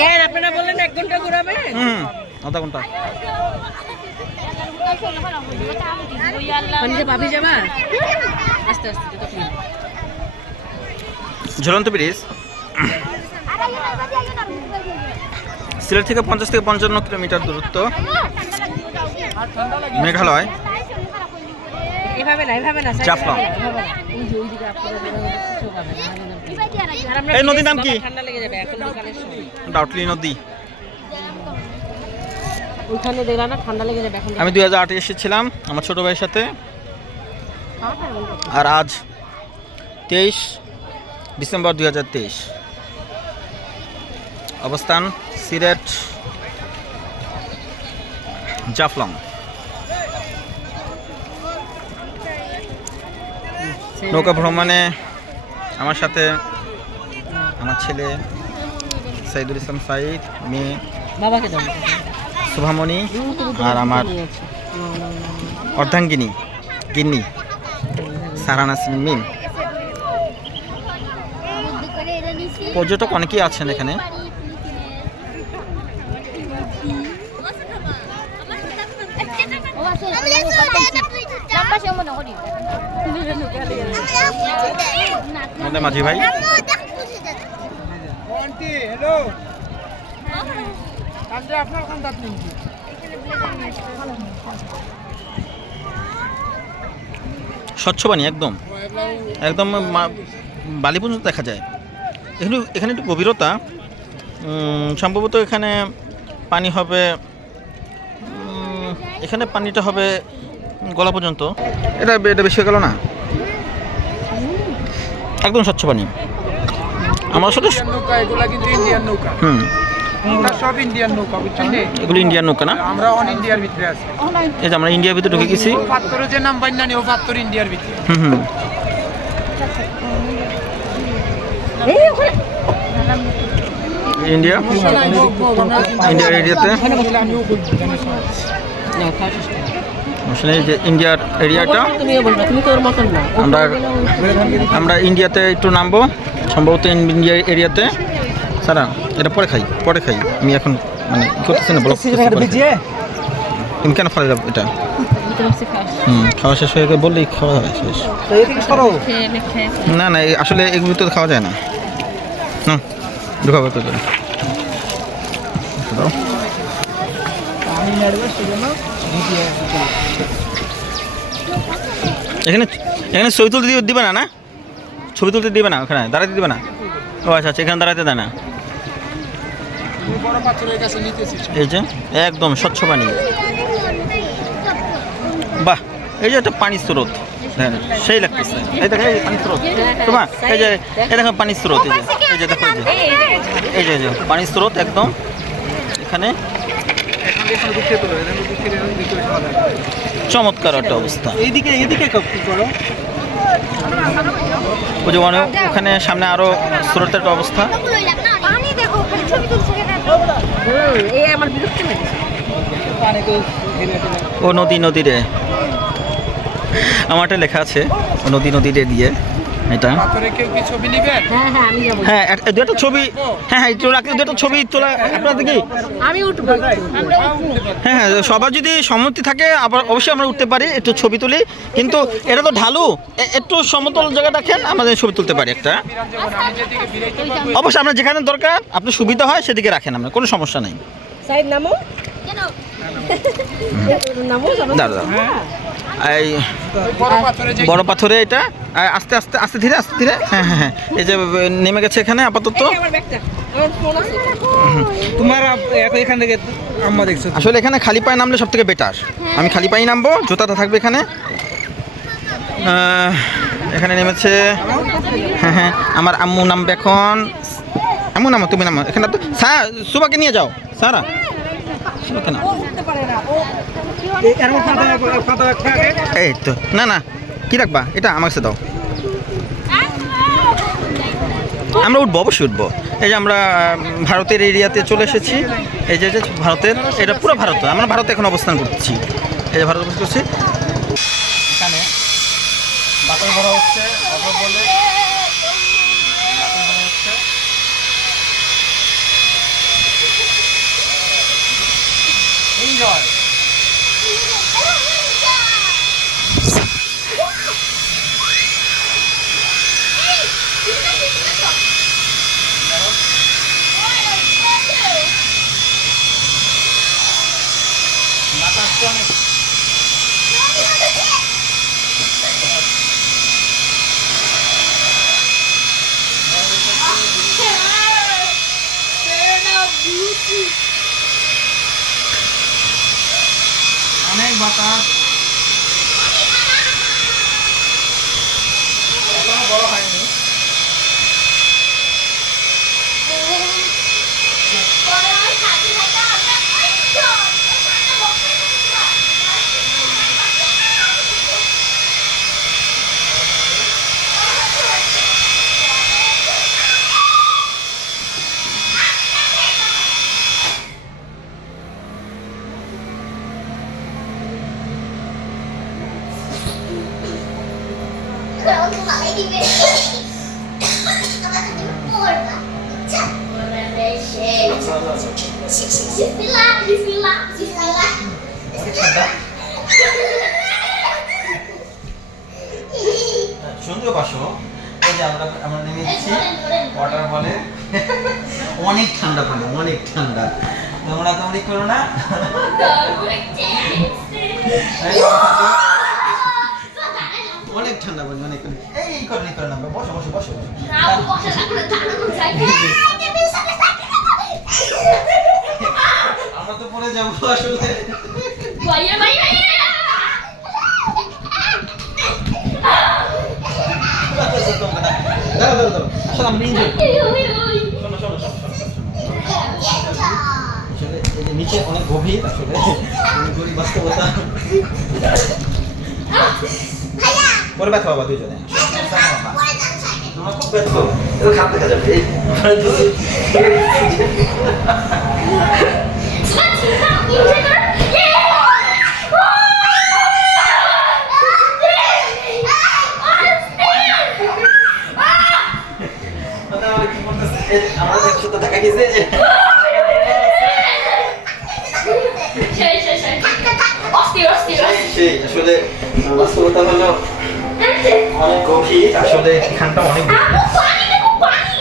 কেন আপনারা বললেন 1 ঘন্টা ঘুরাবে? আধা ঘন্টা। পানিতে পাবি যাবা? আস্তে আস্তে তো কি ঝুলন্ত ব্রিজ সিলেট থেকে 50 থেকে 55 কিলোমিটার দূরত্ব, মেঘালয়। এভাবে না জাফলং। এই নদীর নাম কি? ঠান্ডা লেগে যাবে এখন দোকানের সময়। ডাউটলি নদী। ওখানে দেখলা না ঠান্ডা লেগে যাবে এখন। আমি 2008 এসেছিলাম আমার ছোট ভাইয়ের সাথে, আর আজ 23 ডিসেম্বর 2023। অবস্থান সিলেট জাফলং। নৌকা ভ্রমণে আমার সাথে আমার ছেলে সাইদুল ইসলাম সাইদ, মেয়ে বাবাকে দাও শুভামণি, আর আমার অর্ধাঙ্গিনী গিন্নি সারানা মিম। পর্যটক অনেকেই আছেন এখানে। আমাদের মাঝি ভাই। স্বচ্ছ পানি একদম একদম বালি পর্যন্ত দেখা যায়। এখানে একটু গভীরতা, সম্ভবত এখানে পানি হবে, এখানে পানিটা হবে গলা পর্যন্ত। এটা বেশি হয়ে গেল না, একদম স্বচ্ছ পানি। আমার আসলে নৌকা এগুলা কিন্তু ইন্ডিয়ান নৌকা। সব ইন্ডিয়ান নৌকা, বুঝছেন? এগুলো ইন্ডিয়ান নৌকা না? আমরা অন ইন্ডিয়ার ভিতরে আছি। এই যে আমরা ইন্ডিয়ার ভিতরে ঢুকে গেছি। পাত্তরে যে নাম বাইনা নি ও পাত্তর ইন্ডিয়ার ভিতরে। ইন্ডিয়ার এরিয়াতে আসলে যে ইন্ডিয়ার এরিয়াটা আমরা ইন্ডিয়াতে একটু নামবো, সম্ভবত ইন্ডিয়ার এরিয়াতে। সারা এটা পরে খাই আমি এখন মানে করতেছি না, ব্লক তুমি কেন ফলে যাবো এটা? খাওয়া শেষ হয়ে গেলে বললেই খাওয়া হয় শেষ। না আসলে এগুলো তো খাওয়া যায় না। ঢুকাবো তো এখানে ছবি তুলতে দিবে না? না ছবি তুলতে দিবে না, ওখানে দাঁড়াতে দিবে না? ও আচ্ছা, এখানে দাঁড়াতে দেয় না। এই যে একদম স্বচ্ছ পানি। বাহ, এই যে একটা পানির স্রোত সেই লাগতেছে। এই দেখো পানির স্রোত তোমার, এই দেখো পানির স্রোত, এই যে দেখো এই যে পানির স্রোত একদম এখানে। চমৎকার একটা অবস্থা। এইদিকে করো ওখানে সামনে আরো স্রোতের একটা অবস্থা। ও নদী রে, আমারটা লেখা আছে নদী রে দিয়ে এটা। হ্যাঁ দুটো ছবি, হ্যাঁ একটু রাখলে দুটো ছবি তোলা আপনাদের কি? হ্যাঁ সবার যদি সম্মতি থাকে আবার অবশ্যই আমরা উঠতে পারি, একটু ছবি তুলি। কিন্তু এটা তো ঢালু, একটু সমতল জায়গা রাখেন, আমাদের ছবি তুলতে পারি একটা। অবশ্যই আপনার যেখানে দরকার আপনার সুবিধা হয় সেদিকে রাখেন, আমরা কোনো সমস্যা নেই। দাঁড়া এই বড় পাথরে এটা আস্তে ধীরে। হ্যাঁ এই যে নেমে গেছে এখানে আপাতত। তোমার এখান থেকে আম্মা দেখছো? আসলে এখানে খালি পায়ে নামলে সব থেকে বেটার। আমি খালি পায়ে নামবো, জুতাটা থাকবে এখানে। এখানে নেমেছে। হ্যাঁ আমার আম্মু নামবে এখন। আম্মু নামো, তুমি নামো এখানে। তো সুবাকে নিয়ে যাও সারা। এই তো না কি রাখবা এটা আমার কাছে দাও। আমরা উঠবো, অবশ্যই উঠবো। এই যে আমরা ভারতের এরিয়াতে চলে এসেছি। এই যে ভারতের, এটা পুরো ভারত, আমরা ভারতে এখন অবস্থান করছি। এই যে ভারত অবস্থান করছি। এখানে বাতাস ভরা হচ্ছে অটো বলে বাতাস ভরা হচ্ছে। এনজয়। বাতাসটা অনেক অনেক বাতাস, এখনো বড় হয়নি। সুন্দর পাশো এই যে আমরা নেমে গেছি ওয়াটার ফলে। অনেক ঠান্ডা পানি, অনেক ঠান্ডা। তোমরা তোমরা করো না, অনেক ঠান্ডা পানি, অনেক। এই করে না, বসো বসো বসো বসো। আমরা তো পরে যাবো আসলে। নিচে অনেক গভীর, আসলে গরিব বাস্তবতা। পরে ব্যথা বাবা দুজনে, তোমার খুব ব্যথা, খাপ দেখা যাবে। আমরা একসাথে দেখা গেছে যে আসলে বাস্তবতা হলো অনেক গভীর। আসলে এখানটা অনেক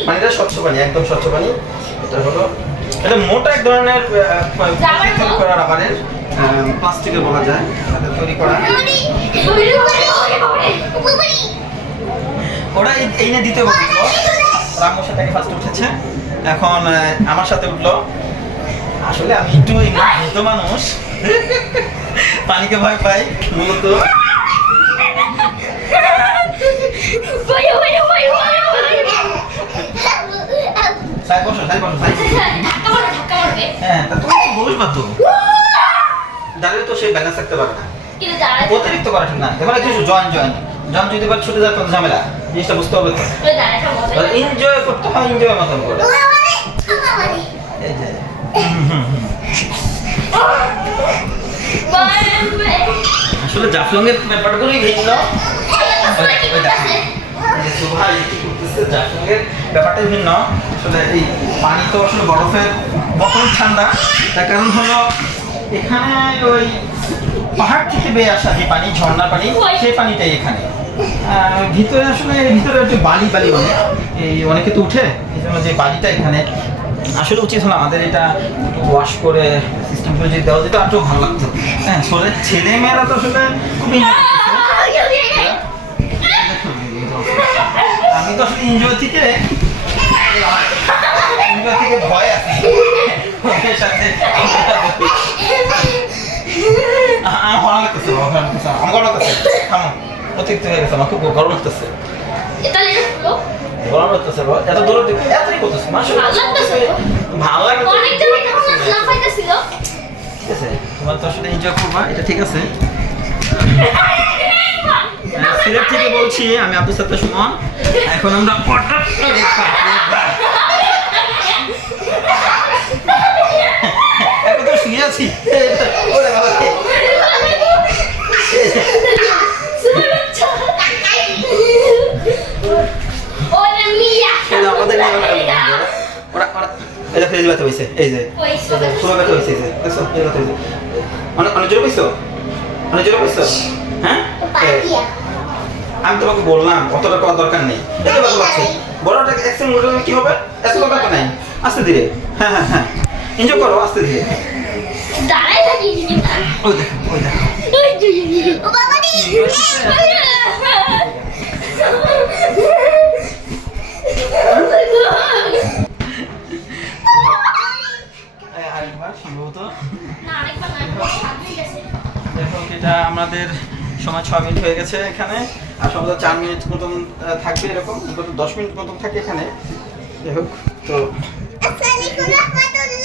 পানিটা স্বচ্ছ পানি, একদম স্বচ্ছ পানি। এটা হলো, এটা মোটা এক ধরনের তৈরি করা রাবারের, প্লাস্টিকের বলা যায়, তৈরি করা। ওরা এই না দিতে বলছিল, রামুর সাথে ফার্স্টে উঠেছে, এখন আমার সাথে উঠলো। আসলে আমি একটু ভীত মানুষ, পানিকে ভয় পাই মূলত। হ্যাঁ, তুমি বসবা তো, দাঁড়িয়ে তো সে ব্যালেন্স রাখতে পারে না, অতিরিক্ত করা ঠিক না। এখন কিছু জয়েন্ট যদি এবার ছুটে যায় তত ঝামেলা, জিনিসটা বুঝতে হবে তো। এনজয় করতে হয়, এনজয় মতন করে। এই যে আসলে জাফলংয়ের ব্যাপারগুলোই ভিন্ন। জাফলংয়ের ব্যাপারটাই ভিন্ন। আসলে এই পানি তো আসলে বরফের বরফ ঠান্ডা, তার কারণ হলো এখানে ওই পাহাড় থেকে বেয়ে আসা যে পানি, ঝর্ণার পানি, সেই পানিটাই এখানে। ভিতরে আসলে ভিতরে একটু বালি অনেক, এই অনেকে তো উঠে, এই জন্য যে বালিটা এখানে আসলে উচিত হলো আমাদের এটা ওয়াশ করে সিস্টেম করে যদি দেওয়া যেত আরও ভালো লাগতো। হ্যাঁ, ছেলে মেয়েরা তো আসলে খুবই আমি তো আসলে এনজয় থেকে ভয় আছি সাথে। আমার ভালো লাগতেছে, আমার গরম লাগতেছে, অতিরিক্ত হয়ে গেছে, আমার খুব গরম লাগতেছে, গরম লাগতেছে। এত দূরে এতই করতেছে, ভালো লাগে। ঠিক আছে, তোমার তো আসলে এনজয় করবা, এটা ঠিক আছে। সিলেট থেকে বলছি আমি, আব্দুল সাত্তার সুমন। এখন আমরা এখন তো শুয়ে আছি। যে ব্যথা হয়েছে, এই যে সময় ব্যথা হয়েছে, এই যে দেখছো এই ব্যথা হয়েছে, অনেক অনেক জোরে পাইছো, অনেক জোরে পাইছো, হ্যাঁ আমি তোমাকে বললাম অতটা করার দরকার নেই, এই যে ব্যথা পাচ্ছে বড়টা অ্যাক্সিডেন্ট ঘটলে কি হবে, এত দরকার নেই, আস্তে ধীরে, হ্যাঁ হ্যাঁ হ্যাঁ এনজয় করো আস্তে ধীরে, দাঁড়াই থাকি ওই দেখো ওই দেখো ও বাবা রে আরেকবার সম্ভবত না আরেকবার না সামনে গেছে দেখো এটা আমাদের সময় 6 মিনিট হয়ে গেছে এখানে, আর সম্ভবত 4 মিনিট মতন থাকবে, এরকম 10 মিনিট মতন থাকে এখানে। যাই হোক তো আসসালামু আলাইকুম রাহমাতুল্লাহ